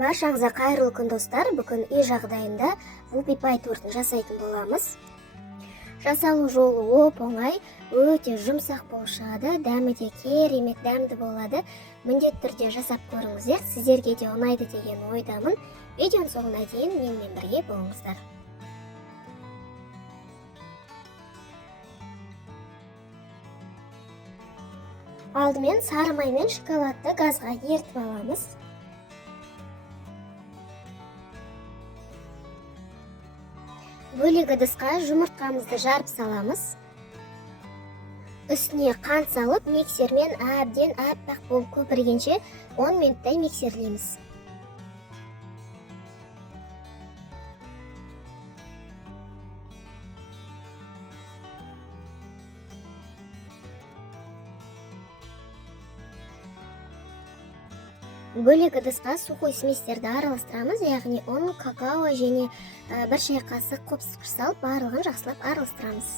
Баршаңызға қайырлы күн достар. Бүгін үй жағдайында Whoopie Pie тортын жасайтын боламыз. Жасалу жолы оп-оңай, өте жұмсақ болып шығады, дәмі де керемет дәмді болады. Міндетті түрде жасап көріңіздер, сіздерге де ұнайды деген ойдамын. Видеоның соңына дейін менімен бірге болыңыздар. Алдымен сары май мен шоколадты газға ертіп аламыз. Бөлек ыдысқа жұмыртқамызды жарып саламыз. Үстіне қант салып, миксермен әбден аппақ болып көпіргенше 10 минуттай миксерлейміз. Бөлек ыдысқа сухой сместерді араластырамыз, яғни оның какао және бір шай қасық қопсықыш салып, барлығын жақсылап араластырамыз.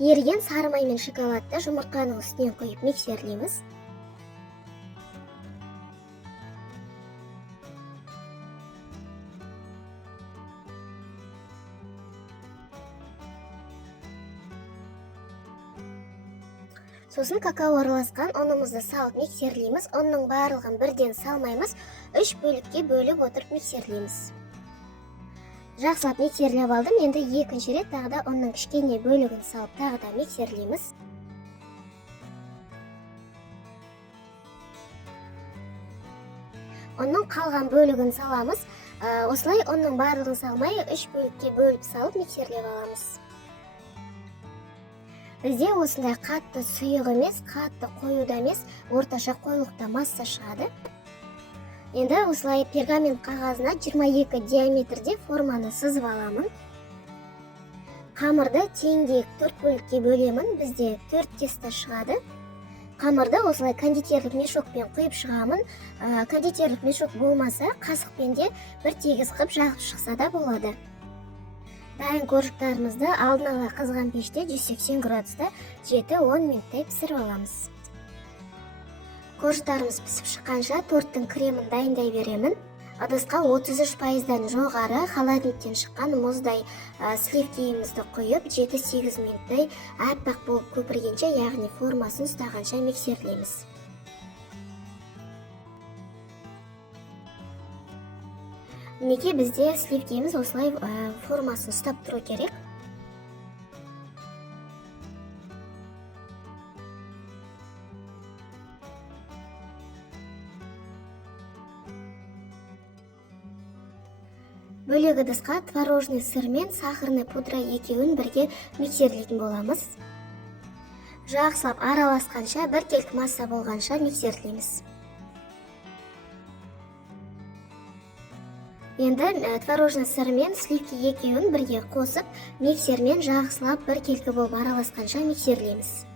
Еріген сары май мен шоколадты жұмыртқаның үстінен құйып миксерлейміз. Сосын какао араласқан ұнымызды салып миксерлейміз. Ұнның барлығын бірден салмаймыз, 3 бөлікке бөліп отырып миксерлейміз. Жақсылап миксерлеп алдым. Енді екінші рет тағы да ұнның кішкене бөлігін салып тағы да миксерлейміз. Ұнның қалған бөлігін саламыз. Осылай ұнның барлығын салмай 3 бөлікке бөліп салып миксерлеп аламыз. Бізде осындай қатты сұйық емес, қатты қоюда емес, орташа қоюлықта масса шығады. Енді осылай пергамент қағазына 22 диаметрде форманы сызып аламын. Қамырды теңдей 4 бөлікке бөлемін. Бізде 4 тесто шығады. Қамырды осылай кондитерлік мешокпен құйып шығамын. Кондитерлік мешок болмаса, қасықпен де бір тегіс қып жағып шықса да болады. Дайын қоржықтарымызды алдын ала қызған пеште 180 градуста 7-10 минуттай пісіріп аламыз. Қоржықтарымыз пісіп шыққанша торттың кремін дайындай беремін. Ыдысқа 33%-дан жоғары холодильниктен шыққан мұздай сливкиімізді құйып 7-8 минуттай аппақ болып көпіргенше, яғни формасын ұстағанша миксерлейміз. Неге бізде сливкиіміз осылай формасын ұстап тұру керек. Бөлек ыдысқа творожный сыр мен сахарный пудра екеуін бірге миксерлейтін боламыз. Жақсылап араласқанша, біркелкі масса болғанша миксерлейміз. Енді творожный сыр мен сливки екеуін бірге қосып, миксермен жақсылап біркелкі болып араласқанша миксерлейміз.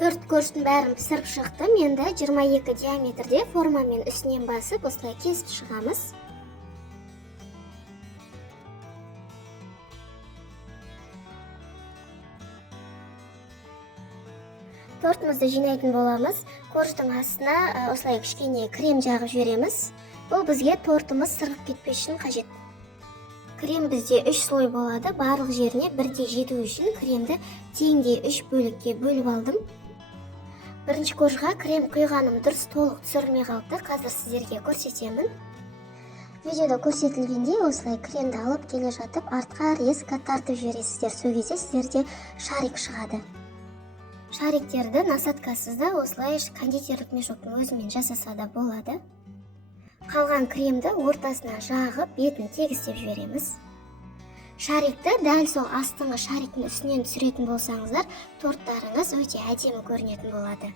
Төрт көрштің бәрін пісіріп шықтым. Енді 22 диаметрде формамен үстінен басып, осылай кесіп шығамыз. Тортымызды жинайтын боламыз. Корждың астына осылай кішкене крем жағып жібереміз. Бұл бізге тортымыз сырғып кетпес үшін қажет. Крем бізде 3 слой болады. Барлық жеріне бірдей жету үшін кремді теңдей 3 бөлікке бөліп алдым. Бірінші коржға крем құйғаным дұрыс толық түсірілмей қалды. Қазір сіздерге көрсетемін. Видеода көрсетілгендей осылай кремді алып келе жатып, артқа резко тартып жібересіздер. Сол кезде сіздерде шарик шығады. Шариктерді насадкасыз да осылай кондитерлік мешоктың өзімен жасаса да болады. Қалған кремді ортасына жағып, бетін тегістеп жібереміз. Шарикті дәл сол астыңғы шариктің үстінен түсіретін болсаңыздар, торттарыңыз өте әдемі көрінетін болады.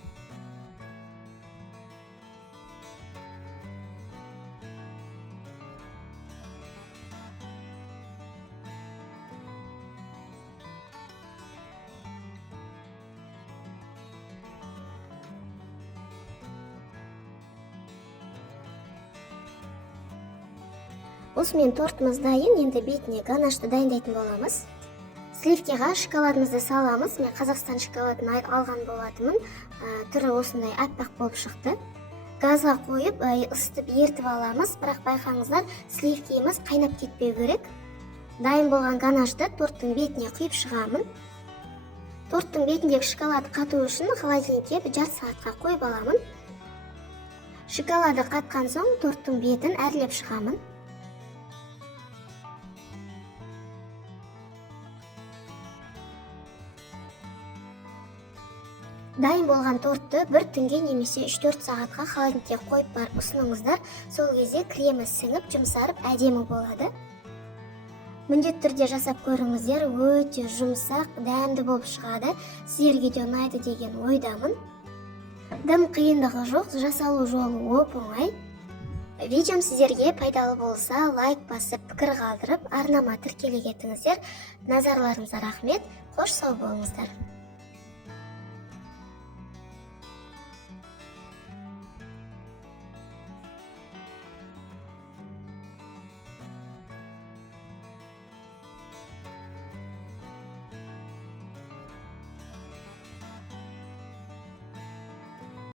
Осымен тортымыз дайын. Енді бетіне ганашты дайындайтын боламыз. Сливкаға шоколадымызды саламыз. Мен Қазақстан шоколадын алған болатынмын. Түрі осындай аппақ болып шықты. Газға қойып, ысытып ертіп аламыз. Бірақ байқаңыздар, сливкеміз қайнап кетпеу керек. Дайын болған ганашты торттың бетіне құйып шығамын. Торттың бетіндегі шоколад қату үшін холодильникке жарты сағатқа қойып аламын. Шоколады қатқан соң торттың бетін әрлеп шығамын. Дайын болған тортты бір түнге немесе 3-4 сағатқа холодильникке қойып барып ұсыныңыздар. Сол кезде кремі сіңіп, жұмсарып, әдемі болады. Міндетті түрде жасап көріңіздер, өте жұмсақ, дәмді болып шығады. Сіздерге де ұнайды деген ойдамын. Дым қиындығы жоқ, жасалу жолы оп-оңай. Видеом сіздерге пайдалы болса, лайк басып, пікір қалдырып, арнама тіркеле кетіңіздер. Назарларыңызға рахмет. Қош сау болыңыздар.